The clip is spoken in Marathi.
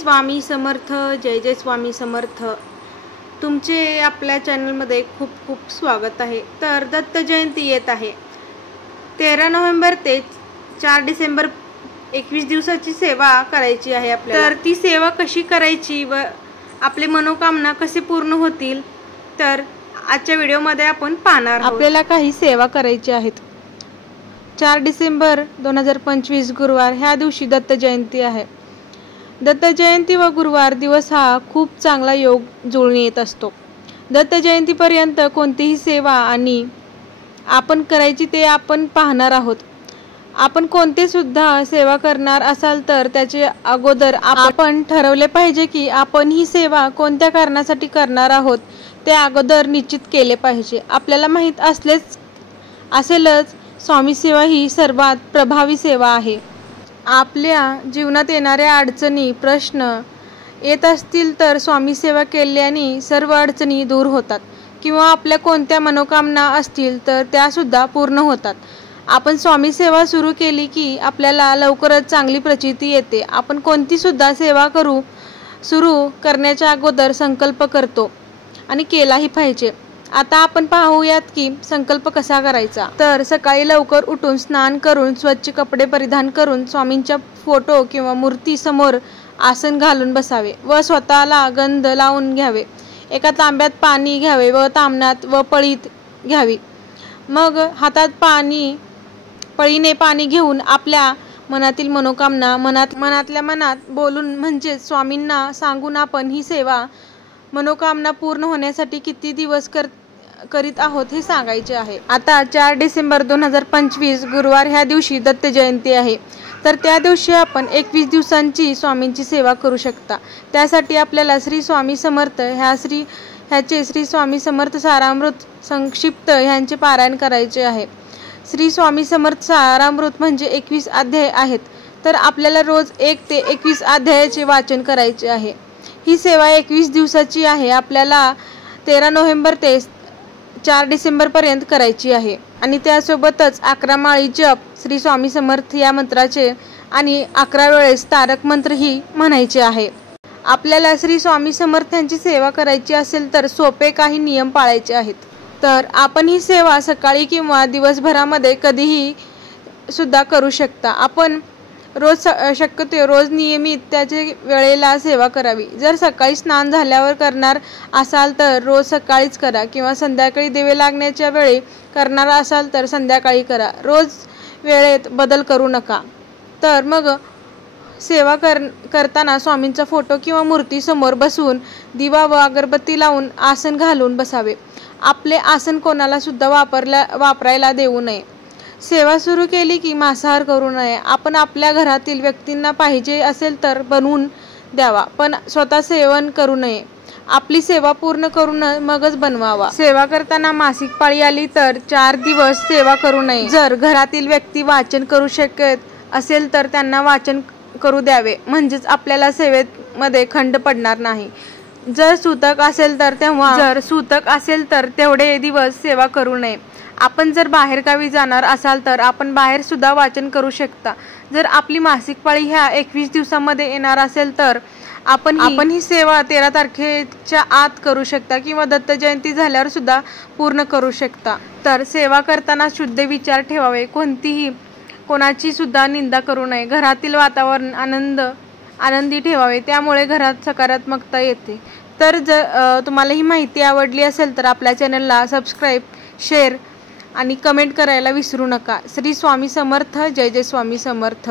स्वामी समर्थ। जय जय स्वामी समर्थ। तुमचे आपल्या चॅनलमध्ये खूप खूप स्वागत आहे। तर दत्त जयंती येत आहे 13 नोव्हेंबर ते 4 डिसेंबर 21 दिवसाची सेवा करायची आहे आपल्याला। तर ती सेवा कशी करायची व आपले मनोकामना कसे पूर्ण होतील तर आजच्या व्हिडिओमध्ये आपण पाहणार आहोत। आपल्याला काही सेवा करायची आहेत। 4 डिसेंबर 2025 गुरुवार ह्या दिवशी दत्त जयंती आहे। दत्त जयंती व गुरुवार दिवस हा खूप चांगला योग जुळून येत असतो। दत्त जयंतीपर्यंत कोणतीही सेवा आणि आपण करायची ते आपण पाहणार आहोत। आपण कोणते सुद्धा सेवा करणार असाल तर त्याचे अगोदर आपण ठरवले पाहिजे की आपण ही सेवा कोणत्या कारणासाठी करणार आहोत ते अगोदर निश्चित केले पाहिजे। आपल्याला माहित असेलच स्वामी सेवा ही सर्वात प्रभावी सेवा आहे। आपल्या जीवनात येणाऱ्या अडचणी प्रश्न येत असतील तर स्वामी सेवा केल्याने सर्व अडचणी दूर होतात किंवा आपल्या कोणत्या मनोकामना असतील तर त्या सुद्धा पूर्ण होतात। आपण स्वामी सेवा सुरू केली की आपल्याला लवकरच चांगली प्रचिती येते। आपण कोणती सुद्धा सेवा सुरू करण्याच्या अगोदर संकल्प करतो आणि केलाही पाहिजे। आता आपण पाहूयात की संकल्प कसा करायचा। तर सकाळी लवकर उठून स्नान करून स्वच्छ कपडे परिधान करून स्वामींच्या फोटो किंवा मूर्ती समोर आसन घालून बसावे व स्वतःला गंध लावून घ्यावे। एका तांब्यात पाणी घ्यावे व ताम्हणात व पळीत घ्यावी। मग हातात पळीने पाणी घेऊन आपल्या मनातील मनोकामना मनातल्या मनात बोलून म्हणजे स्वामींना सांगून आपण ही सेवा मनोकामना पूर्ण होण्यासाठी किती दिवस करीत आहोत हे सांगायचे आहे। आता 4 डिसेंबर 2025 गुरुवार ह्या दिवशी दत्त जयंती आहे। तर त्या दिवशी आपण 21 दिवसांची स्वामींची सेवा करू शकता। त्यासाठी आपल्याला श्री स्वामी समर्थ ह्याचे श्री स्वामी समर्थ सारामृत संक्षिप्त ह्यांचे पारायण करायचे आहे। श्री स्वामी समर्थ सारामृत म्हणजे 21 अध्याय आहेत। तर आपल्याला रोज 1 ते 21 अध्यायाचे वाचन करायचे आहे। ही सेवा 21 दिवसाची आहे। आपल्याला 13 नोव्हेंबर ते 4 डिसेंबर पर्यंत करायची आहे आणि त्यासोबतच 11 माळी जप श्री स्वामी समर्थ या मंत्राचे आणि 11 वेळेस तारक मंत्र ही म्हणायचे आहे। आपल्याला श्री स्वामी समर्थांची सेवा करायची असेल तर सोपे काही नियम पाळायचे आहेत। तर आपण ही सेवा सकाळी किंवा दिवसभरामध्ये कधीही सुद्धा करू शकता। आपण शक्यतो रोज नियमित त्याचे वेळेला सेवा करावी। जर सकाळी स्नान झाल्यावर करणार असाल तर रोज सकाळीच करा किंवा संध्याकाळी दिवे लागण्याच्या वेळी करणार असाल तर संध्याकाळी करा। रोज वेळेत बदल करू नका। तर मग सेवा करताना स्वामींचा फोटो किंवा मूर्ती समोर बसून दिवा व अगरबत्ती लावून आसन घालून बसावे। आपले आसन कोणाला सुद्धा वापरायला देऊ नये। सेवा सुरू केली की मांसाहार करू नये। आपण आपल्या घरातील व्यक्तींना पाहिजे असेल तर बनवून द्यावा पण स्वतः सेवन करू नये। आपली सेवा पूर्ण करून मगच बनवावा। सेवा करताना मासिक पाळी आली तर 4 दिवस सेवा करू नये। जर घरातील व्यक्ती वाचन करू शकत असेल तर त्यांना वाचन करू द्यावे म्हणजेच आपल्याला सेवेमध्ये खंड पडणार नाही। जर सूतक असेल तर तेवढे दिवस सेवा करू नये। आपण जर बाहेरगावी जाणार असाल तर आपण बाहेर सुद्धा वाचन करू शकता। जर आपली मासिक पाळी ह्या 21 दिवसामध्ये येणार असेल तर आपण ही सेवा 13 तारखेच्या आत करू शकता किंवा दत्त जयंती झाल्यावर सुद्धा पूर्ण करू शकता। तर सेवा करताना शुद्ध विचार ठेवावे। कोणाची सुद्धा निंदा करू नये। घरातील वातावरण आनंदी ठेवावे त्यामुळे घरात सकारात्मकता येते। तर जर तुम्हाला ही माहिती आवडली असेल तर आपल्या चॅनलला सबस्क्राईब शेअर आणि कमेंट करायला विसरू नका। श्री स्वामी समर्थ। जय जय स्वामी समर्थ।